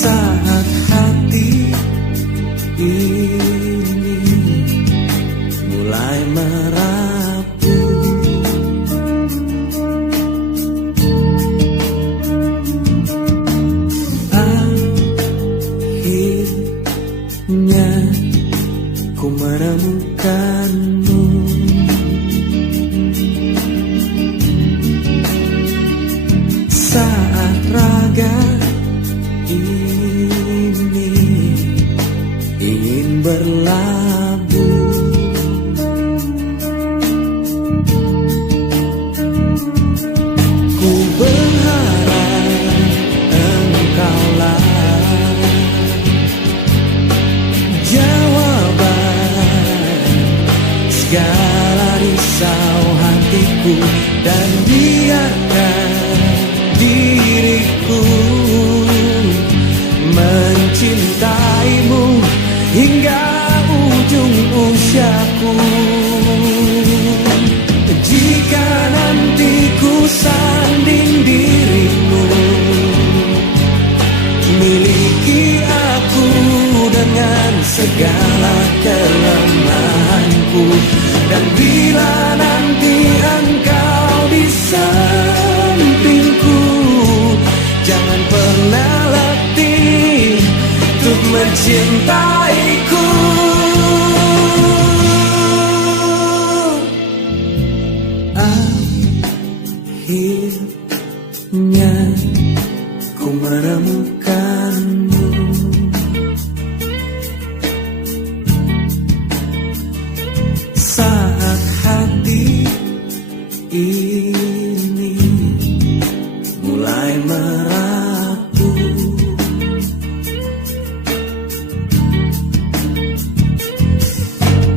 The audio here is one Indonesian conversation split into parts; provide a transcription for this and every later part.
Saat hati ini mulai merapuh, akhirnya ku menemukanmu. Saat raga ini ingin berlabuh, ku berharap engkaulah jawaban segala risau hatiku, dan biarkan diriku mencintaimu hingga ujung usiaku. Jika nanti ku sanding dirimu, miliki aku dengan segala kelemahanku, dan bila nanti engkau di sampingku, jangan pernah letih untuk mencintaiku. Akhirnya ku menemukanmu. Saat hati ini mulai merapuh,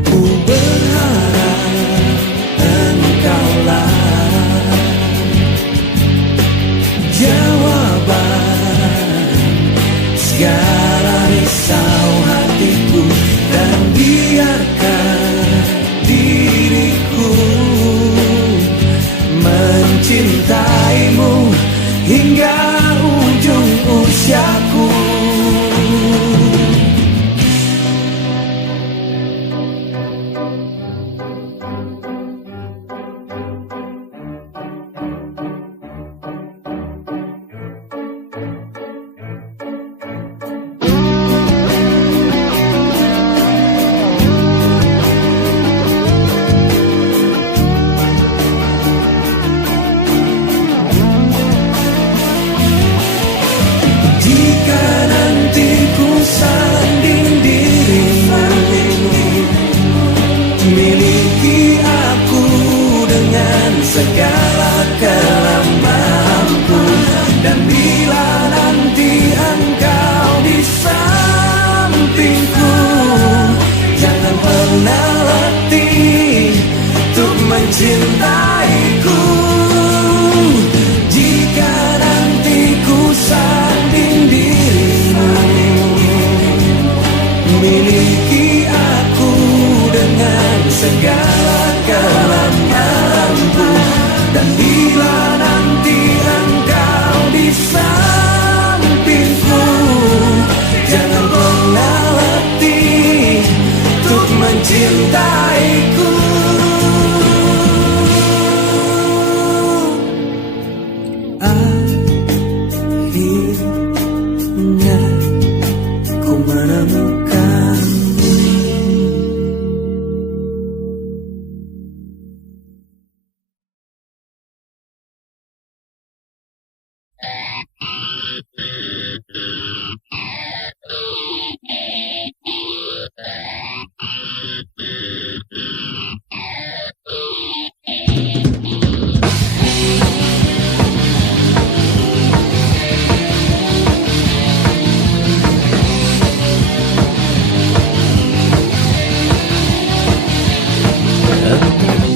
ku berharap engkaulah jawaban segala risau hatiku, dan biarkan diriku mencintaimu hingga ujung usiaku. Miliki aku dengan segala kelemahanku, dan bila nanti engkau di sampingku, jangan pernah letih untuk mencintaiku. Jika nanti ku sanding dirimu, miliki aku dengan segala kelemahanku, dan bila nanti engkau di sampingku, jangan pernah letih untuk mencintaiku. Akhirnya ku menemukanmu.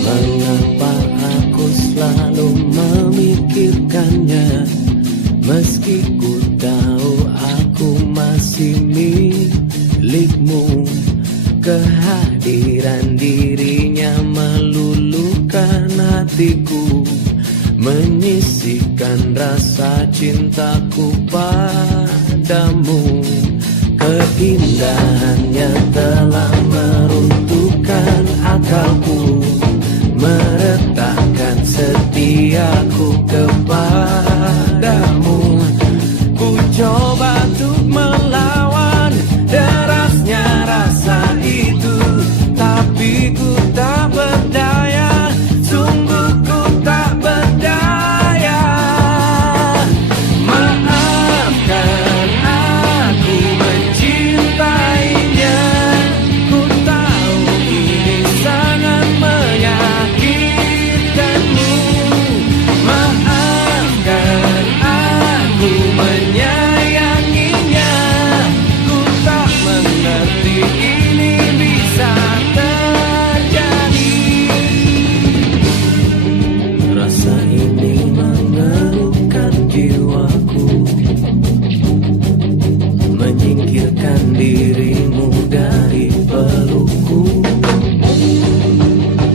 Mengapa aku selalu memikirkannya, meski ku tahu aku masih milikmu. Kehadiran dirinya meluluhkan hatiku, menyisihkan rasa cintaku padamu. padamu. Keindahannya telah meruntuhkan akalku, meretakkan setiaku kepadamu. Ku coba untuk melawan derasnya rasa itu, tapi ku tak berdaya, sungguh ku tak berdaya. Maafkan aku mencintainya, ku tahu ini sangat menyakitkanmu. Maafkan aku menyayanginya, ku tak mengerti ini bisa terjadi. Rasa ini mengerukkan jiwaku, menyingkirkan dirimu dari pelukku.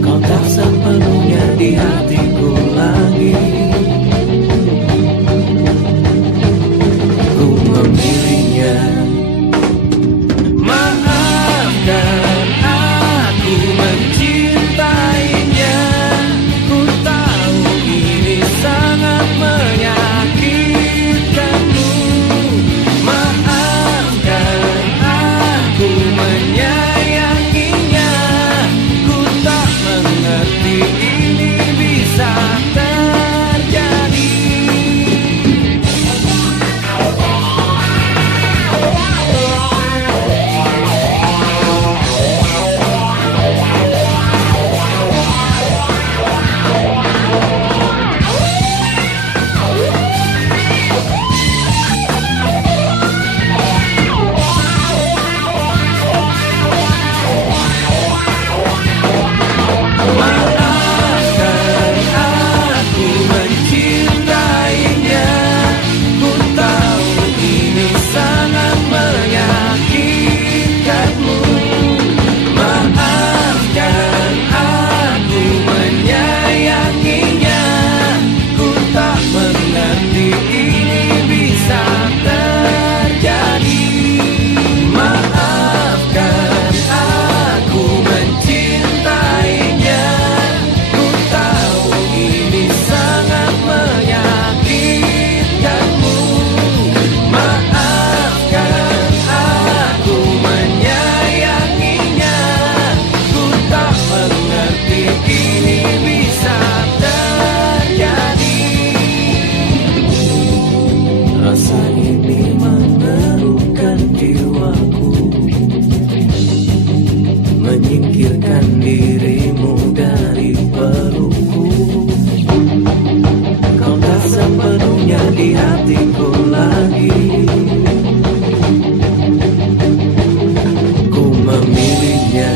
Kau tak sepenuhnya di hatiku lagi. Ku memilihnya. Maafkan aku mencintainya, ku tahu ini sangat menyakitkanmu. Maafkan aku menyayanginya, ku tak mengerti ini bisa terjadi. Maafkan aku mencintainya, ku tahu ini sangat menyakitkanmu. Maafkan aku menyayanginya, ku tak mengerti ini bisa terjadi. Maafkan aku mencintainya, ku tahu ini sangat menyakitkanmu. Maafkan aku menyayanginya, ku tak mengerti ini bisa terjadi. Rasa ini mengerukkan jiwaku, menyingkirkan dirimu dari pelukku. Kau tak sepenuhnya di hatiku lagi. Ku memilihnya.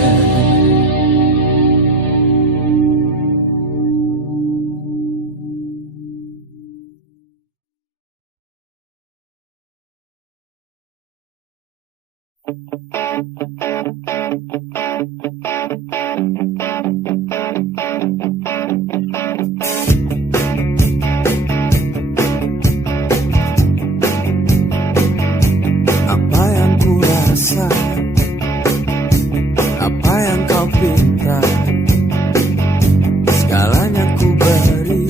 Apa yang ku rasa, apa yang kau pinta, segalanya ku beri,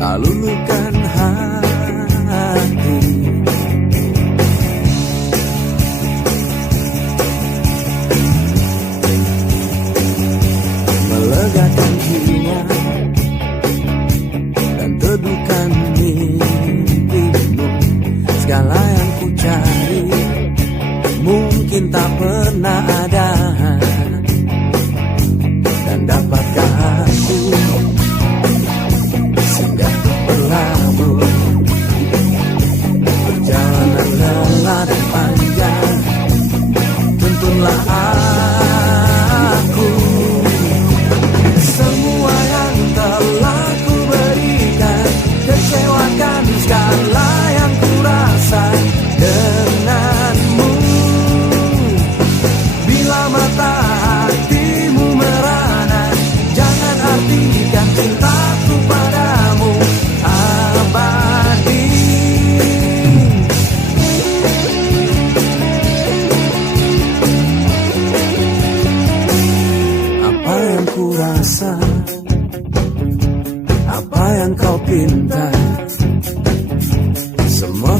tak luluhkan hati.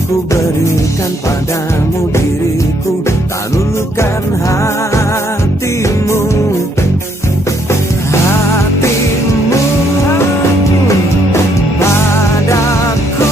ku berikan padamu diriku, tak luluhkan hatimu. Hatimu padaku.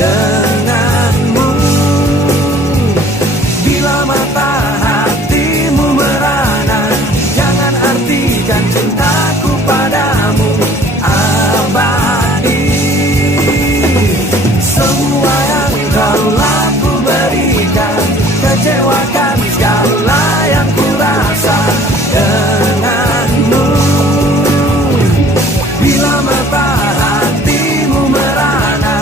Denganmu, bila mata hatimu merana, jangan artikan cintaku padamu abadi. Semua yang kau laku berikan, kecewakan segala yang ku rasa denganmu. Bila mata hatimu merana,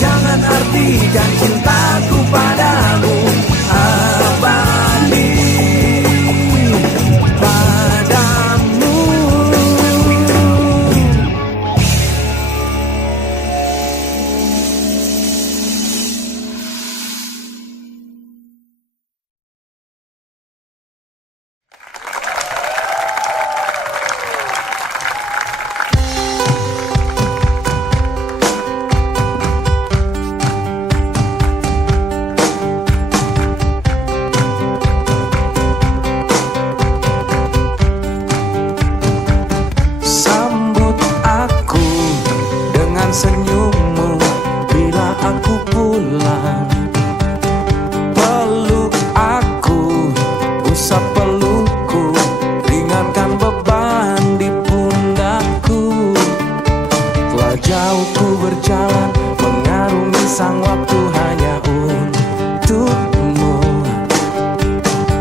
jangan artikan cintaku padamu abadi. Padamu. Senyummu bila aku pulang, peluk aku, usap pelukku, ringankan beban di pundakku. Telah jauh ku berjalan, mengarungi sang waktu hanya untukmu.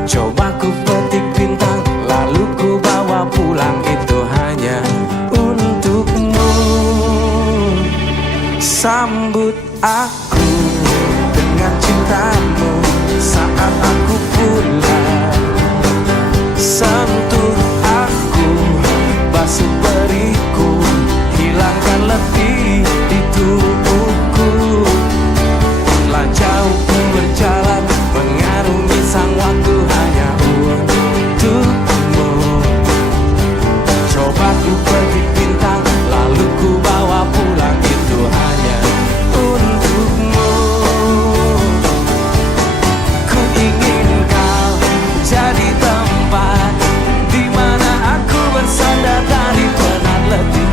Coba ku petik bintang, lalu ku bawa pulang, itu hanya untukmu. Sambut aku dengan cintamu saat aku pulang. Sentuh aku, basuh periku, hilangkan letih di tubuhku. Telah jauh ku berjalan, mengarungi sang waktu hanya untukmu. Coba ku petik bintang, lalu ku bawa pulang, itu hanya untukmu. Ku ingin kau jadi tempat di mana aku bersandar dari penat letih.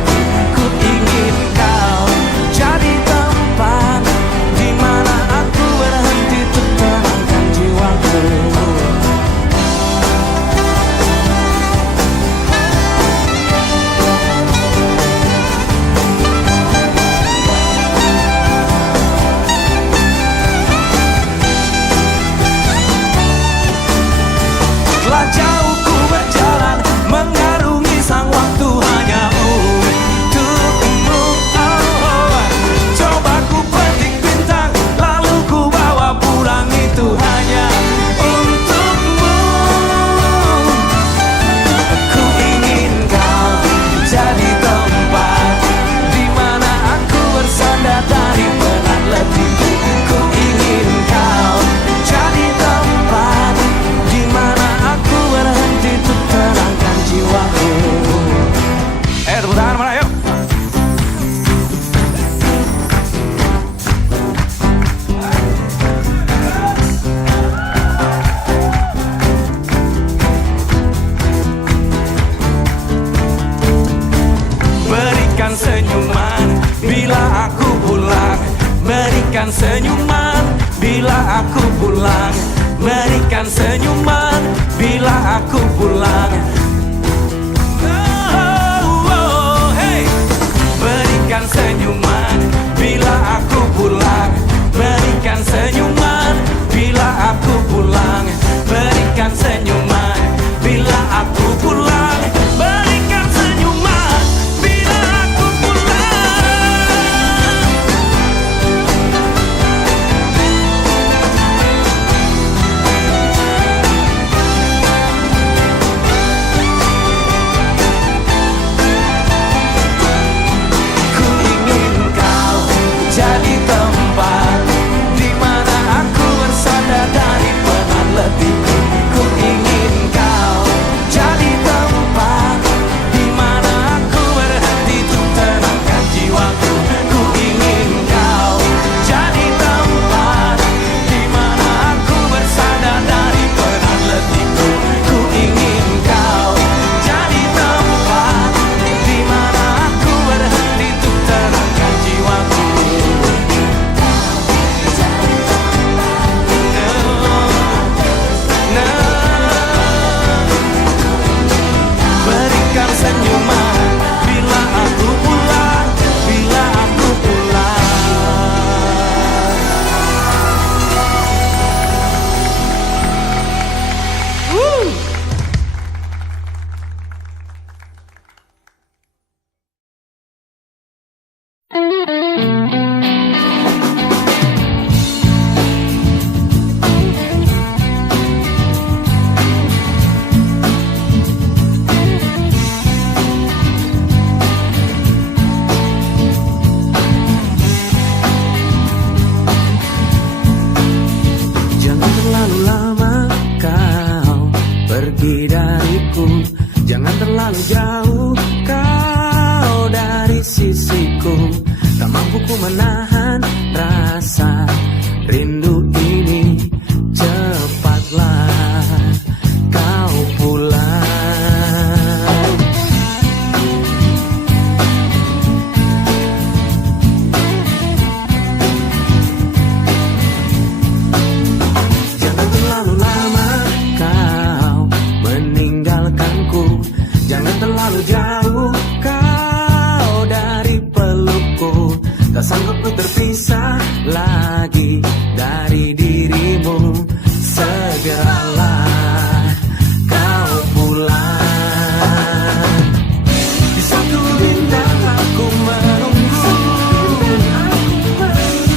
Ku ingin kau jadi tempat di mana aku berhenti untuk tenangkan jiwaku. Telah jauh ku berjalan, mengarungi sang waktu hanya untukmu. Coba ku petik bintang, lalu ku bawa pulang, itu hanya untukmu. Ku ingin kau jadi tempat di mana aku bersandar dari penat letih. Ku ingin kau jadi tempat di mana aku berhenti untuk tenangkan jiwaku. Tepuk tangan mana yuk. Berikan senyuman bila aku pulang, berikan senyuman bila aku pulang, berikan senyuman bila aku pulang. Jangan terlalu jauh kau dari sisiku. Tak mampu ku menahan rasa rindu ini. Cepatlah kau pulang. Jangan terlalu lama kau meninggalkanku. Jangan terlalu jauh kau dari pelukku. Tak sanggup ku terpisah lagi dari dirimu. Segeralah kau pulang. Di satu bintang aku menunggu,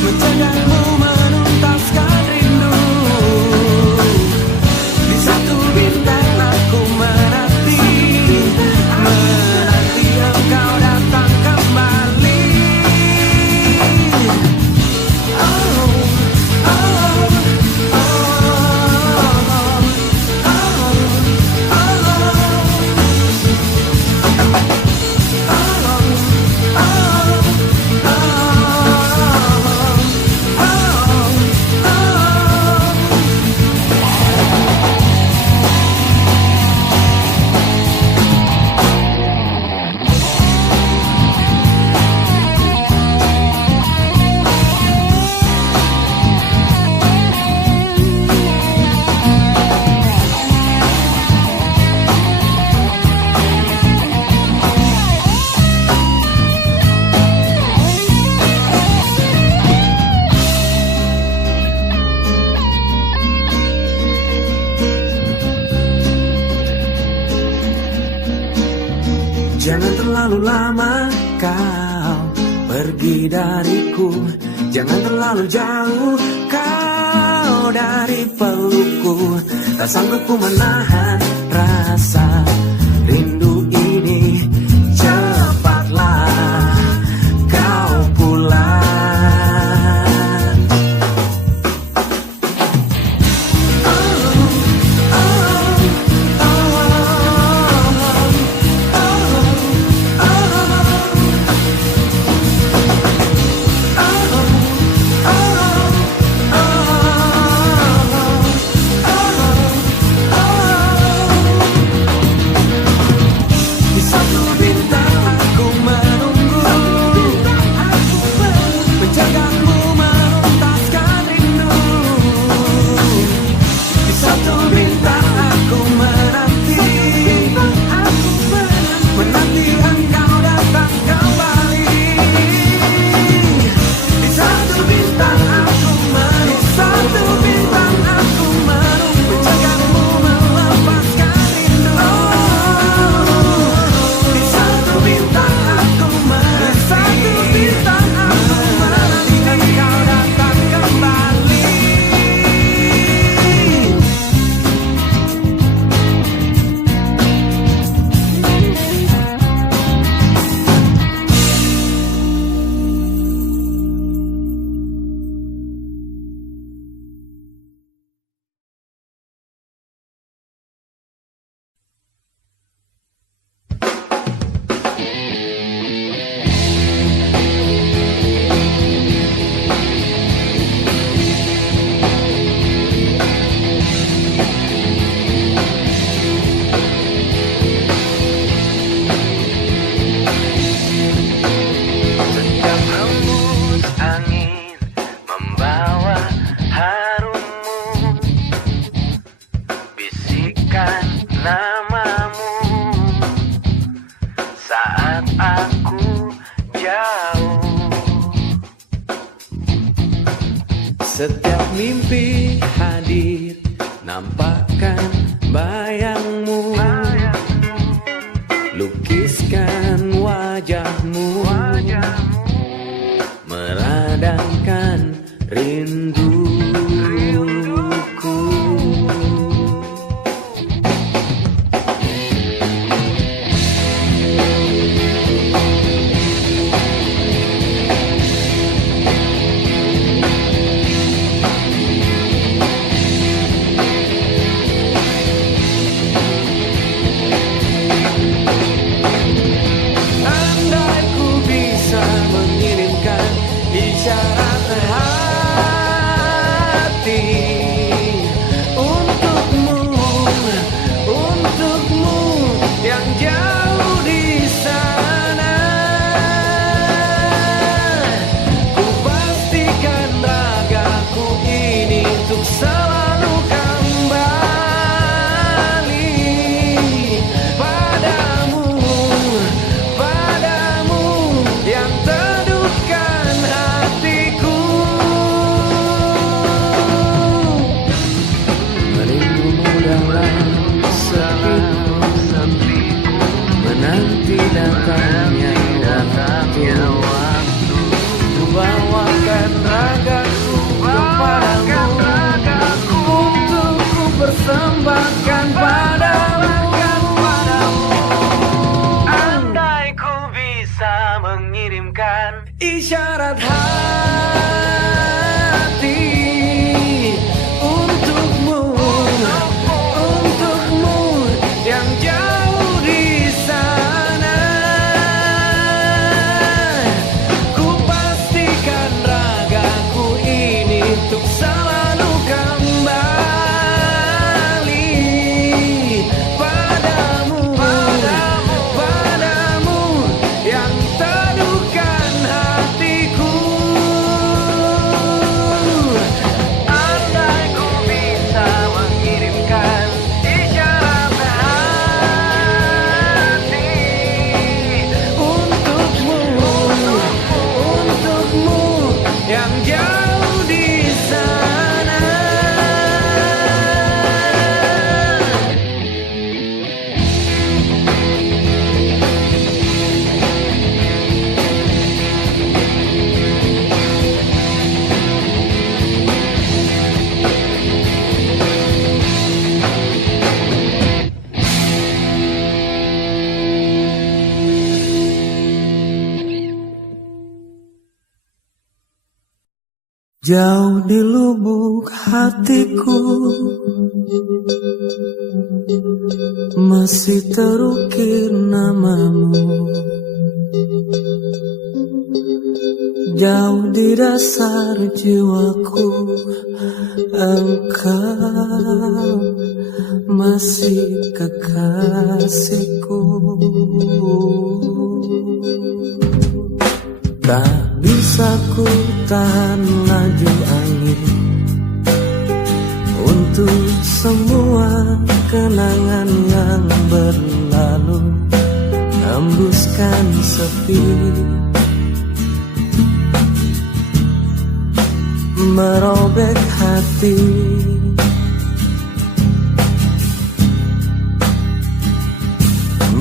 menjagamu menuntaskan rindu. Di satu bintang aku menanti engkau datang kembali. Jangan terlalu lama kau pergi dariku. Jangan terlalu jauh kau dari pelukku. Tak sanggup ku menahan rasa rindu ini. Cepatlah kau pulang. Setiap mimpi hadir, nampakkan bayangmu, lukiskan wajahmu, meradangkan rinduku. Jauh di lubuk hatiku masih terukir namamu. Jauh di dasar jiwaku engkau masih kekasihku. Tak bisa ku tahan laju angin untuk semua kenangan yang berlalu, hembuskan sepi, merobek hati.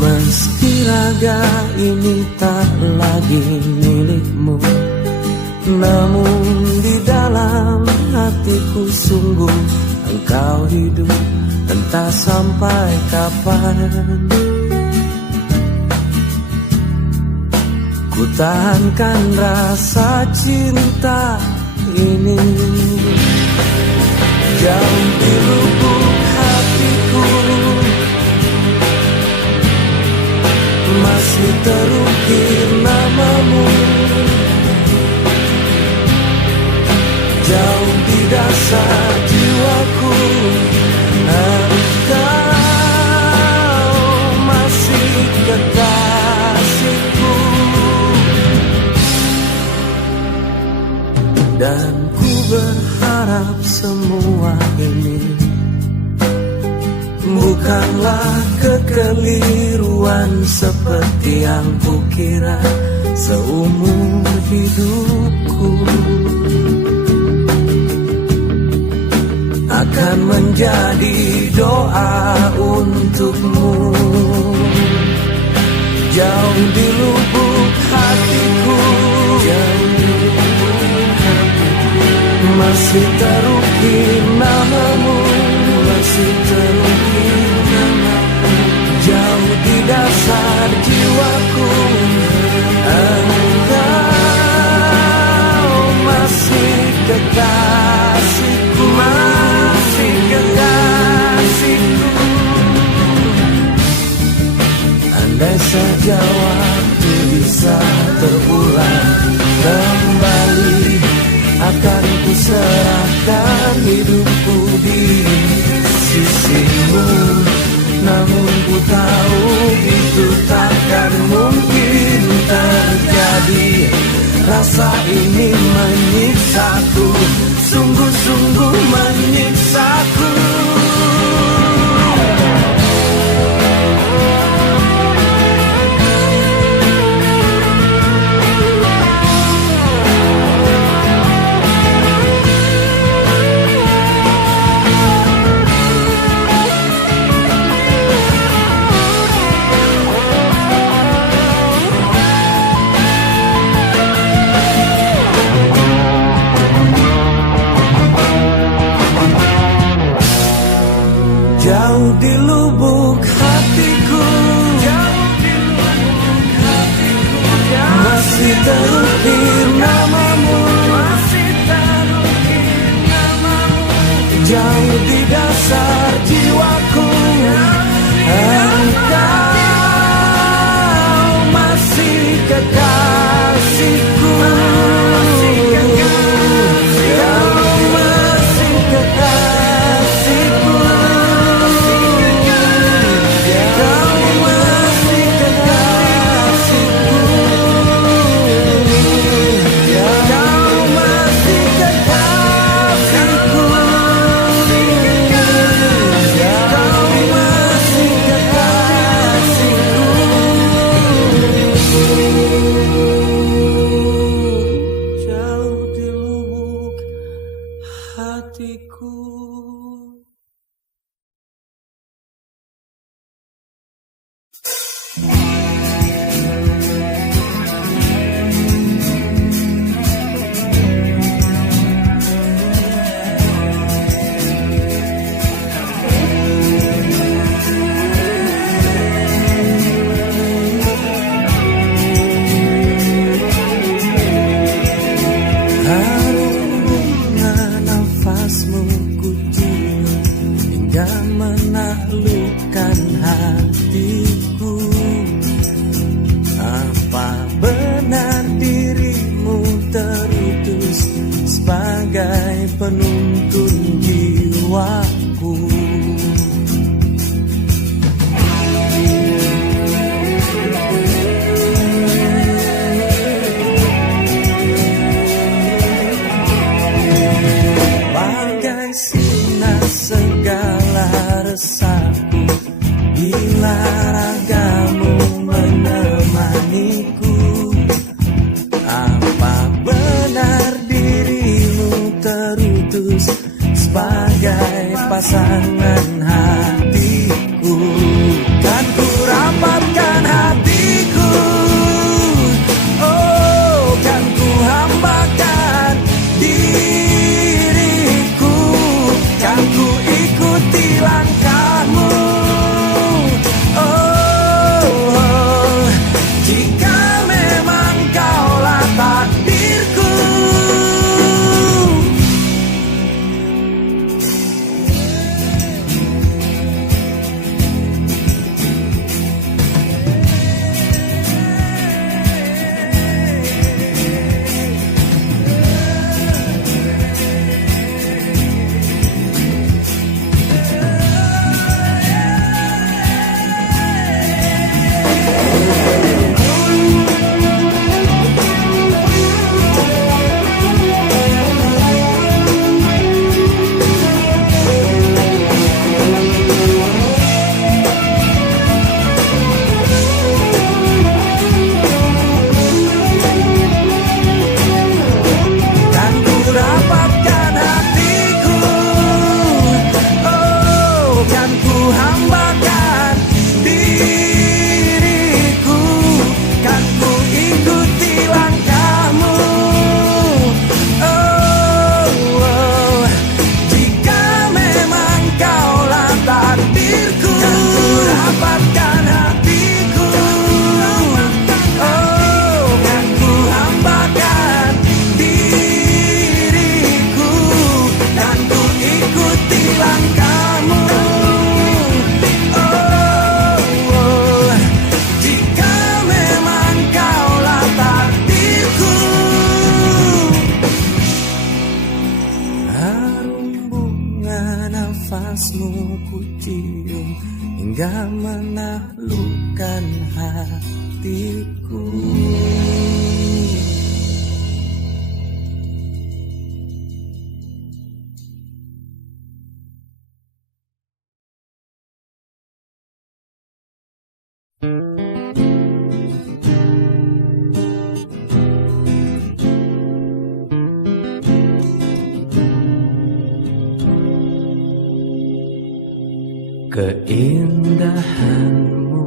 Meski raga ini tak lagi milikmu, namun di dalam hatiku sungguh engkau hidup, entah sampai kapan. Ku tahankan rasa cinta ini jauh di lubuk hatiku, masih terukir namamu. Jauh di dasar jiwaku engkau masih kekasihku. Dan ku berharap semua ini bukanlah kekeliruan seperti yang kukira seumur hidupku. Akan menjadi doa untukmu. Jauh di lubuk hatiku, masih terukir namamu, masih terukir namamu. Jauh di dasar jiwaku engkau masih kekasihku, masih kekasihku. Andai saja waktu bisa terulang kembali, akan ku serahkan hidupku di sisimu. Namun ku tahu itu takkan mungkin terjadi. Rasa ini menyiksaku, sungguh-sungguh menyiksaku. taklukkan hatiku. Keindahanmu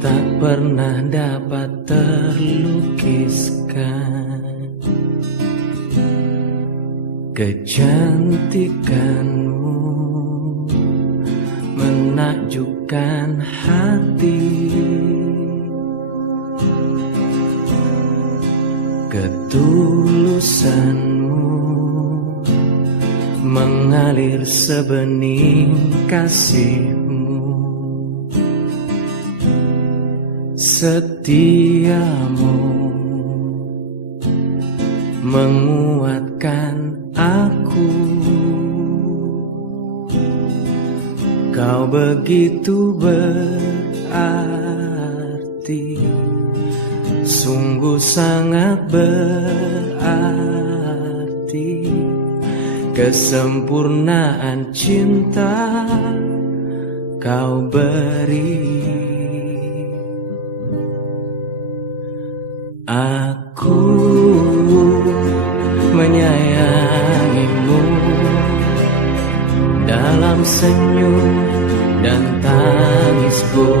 tak pernah dapat terlukiskan. Kecantikanmu menakjubkan hati. Ketulusanmu mengalir sebening kasihmu. Setiamu menguatkan aku. Kau begitu berarti, sungguh sangat berarti. Kesempurnaan cinta kau beri. Aku menyayangimu dalam senyum dan tangisku,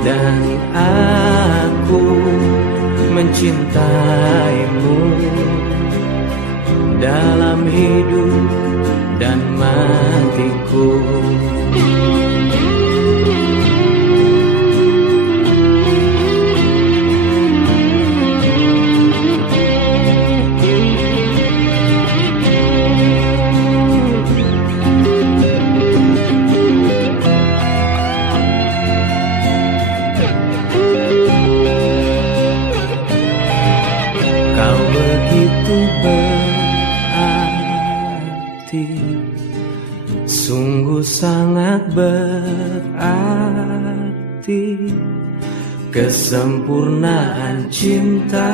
dan aku mencintaimu dalam hidup dan matiku. Kau begitu berarti, sungguh sangat berarti. Kesempurnaan cinta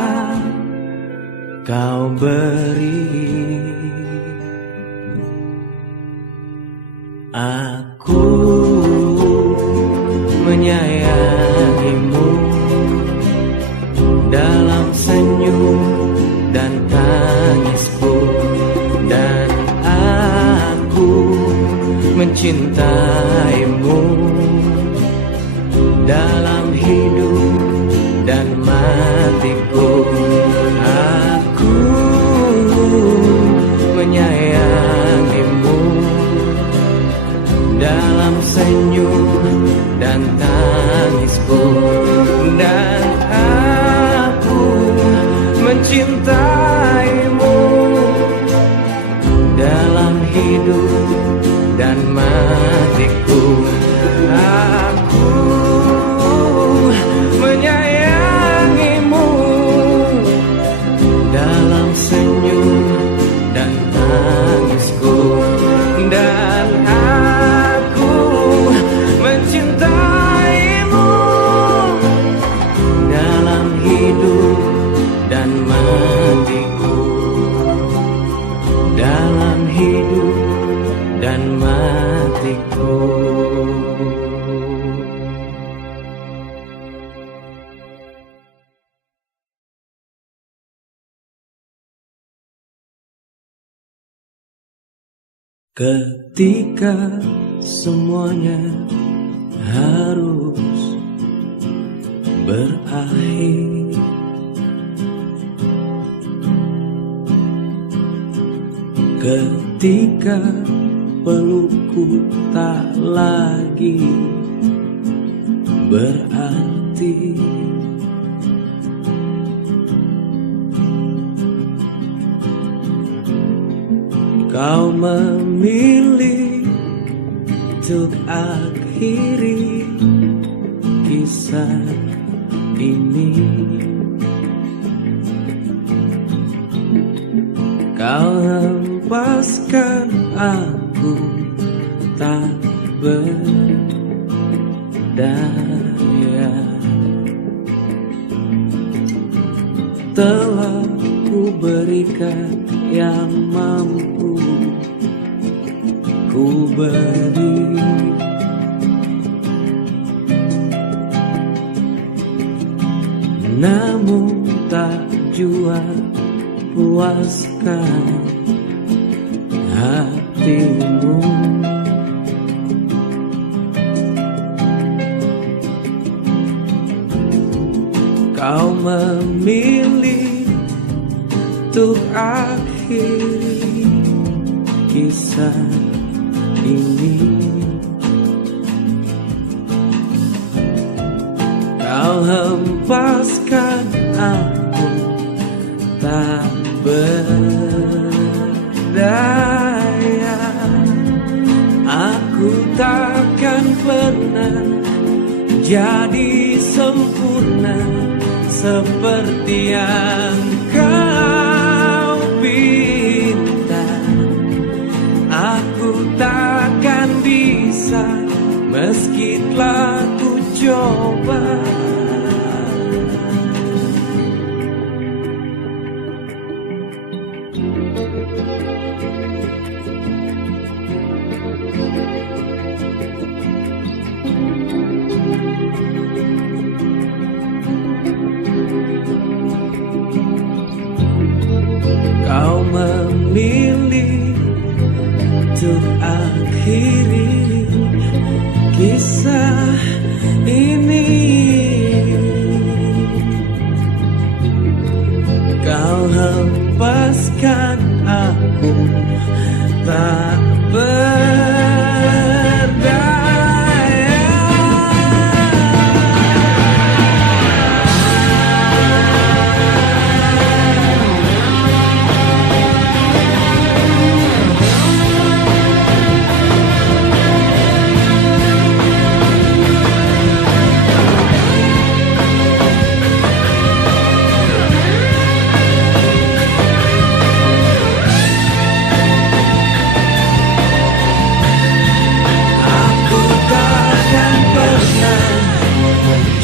kau beri. Aku menyayangimu dalam senyum dan tangisku, dan aku mencintaimu dalam hidup dan matiku. Aku menyayangimu dalam senyum dan tangisku, dan aku mencintaimu dalam hidup dan matiku. Aku menyayangimu dalam senyum dan tangisku, dan aku mencintaimu dalam hidup dan matiku, dalam hidup dan matiku. Ketika semuanya harus berakhir, ketika pelukku tak lagi berarti, kau memilih untuk akhiri kisah ini. Kau hempaskan aku tak bernyawa. daya. Telah ku berikan yang mampu ku beri, namun tak jua puaskan hatimu. Kau memilih untuk akhiri kisah ini. Kau hempaskan aku tak berdaya. Aku takkan pernah jadi sempurna seperti yang kau pinta. Aku takkan bisa meski telah ku coba. Kau memilih untuk akhiri kisah ini. Kau hempaskan aku tak berdaya.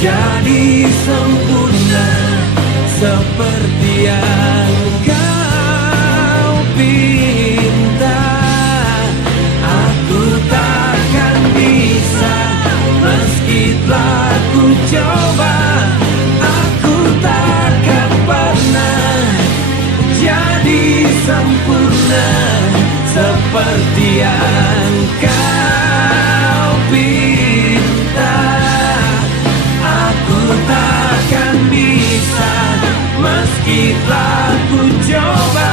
Jadi sempurna seperti yang kau pinta. Aku takkan bisa meski telah ku coba. Aku takkan pernah jadi sempurna seperti yang kau pinta. Aku takkan bisa meski telah ku coba.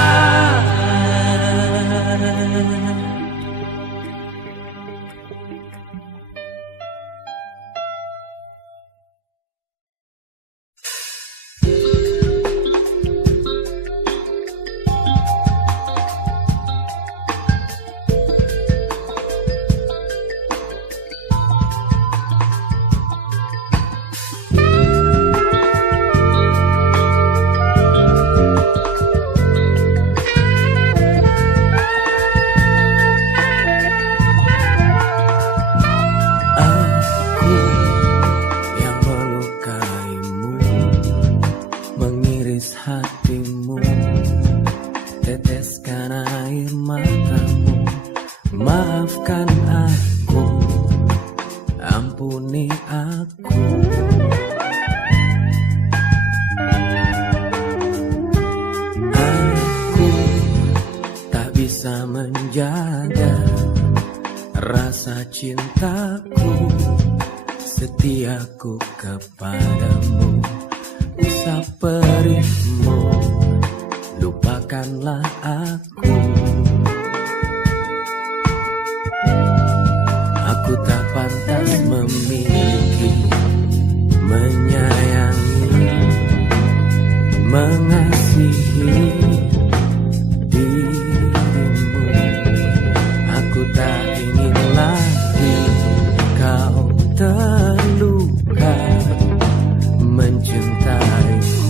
Cintaku, setiaku kepadamu, usap perihmu, lupakanlah aku. Aku tak pantas memiliki, menyayangi, mengasihi dirimu. Aku tak ingin lagi kau terluka mencintaiku.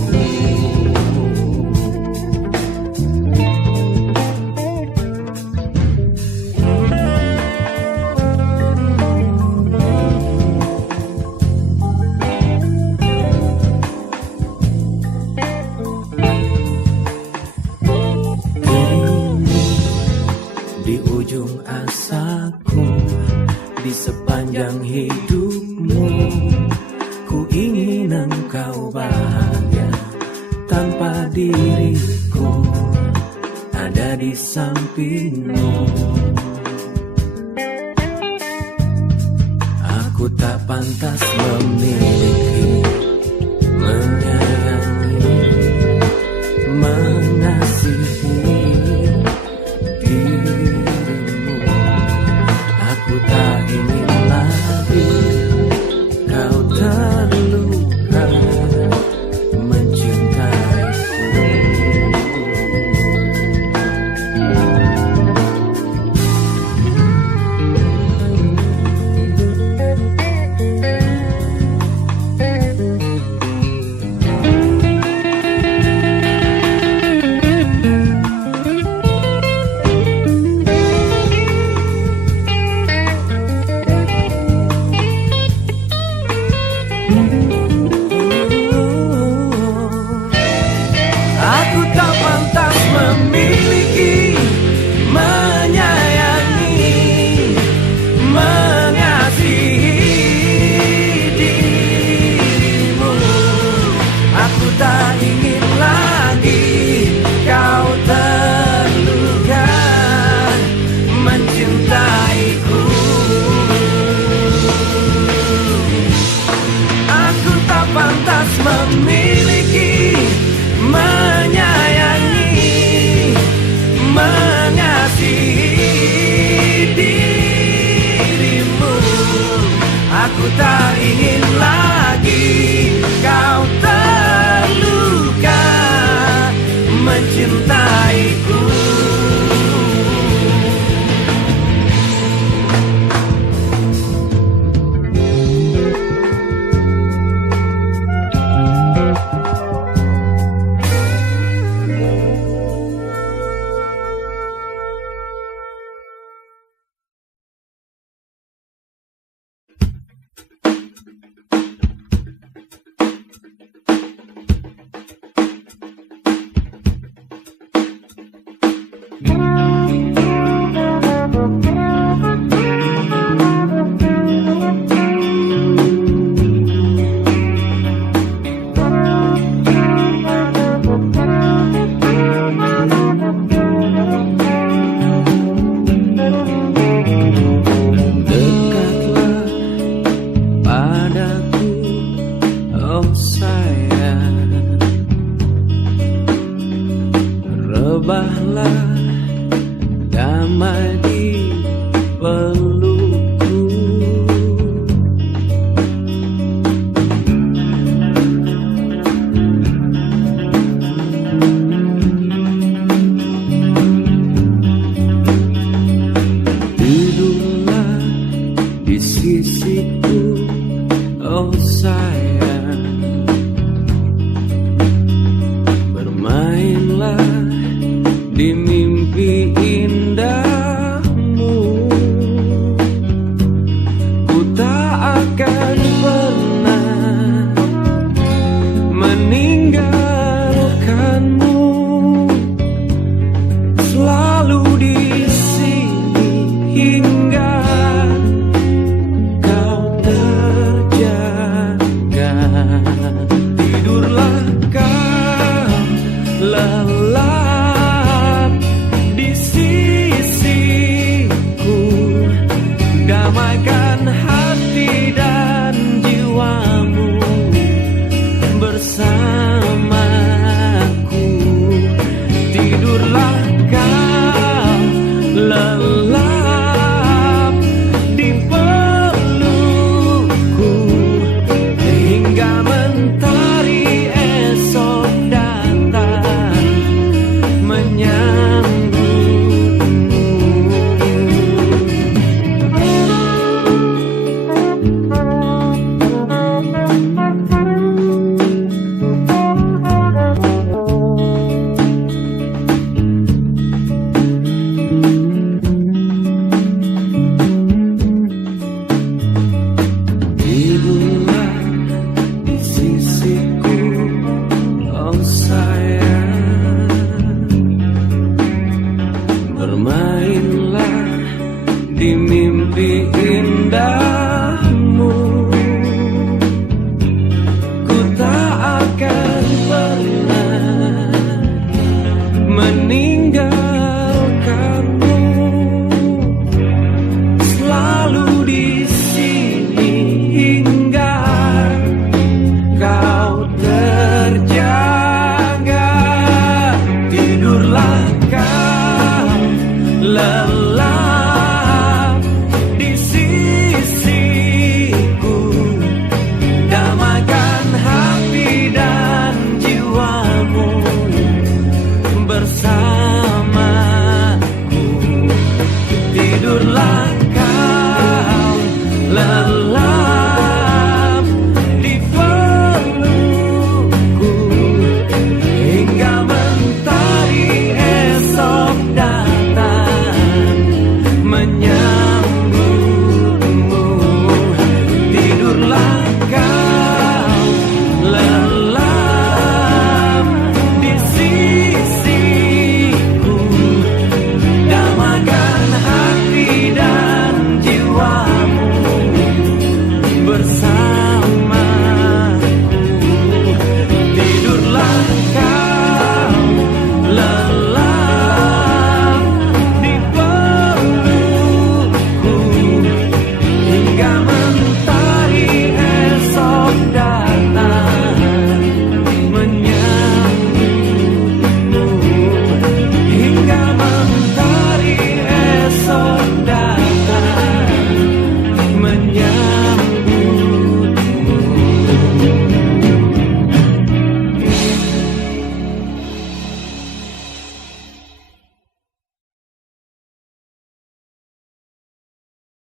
sampingmu. Aku tak pantas memiliki, menyayangi, mengasihi dirimu. Aku tak ingin lagi kau terluka mencintaiku. Aku tak pantas memiliki, menyayangi, mengasihi dirimu. Aku tak ingin lagi kau terluka mencintaiku. Aku tak pantas memiliki, menyayangi, mengasihi dirimu. Aku tak ingin lagi kau terluka mencintaiku. Dekatlah padaku, oh sayang, rebahlah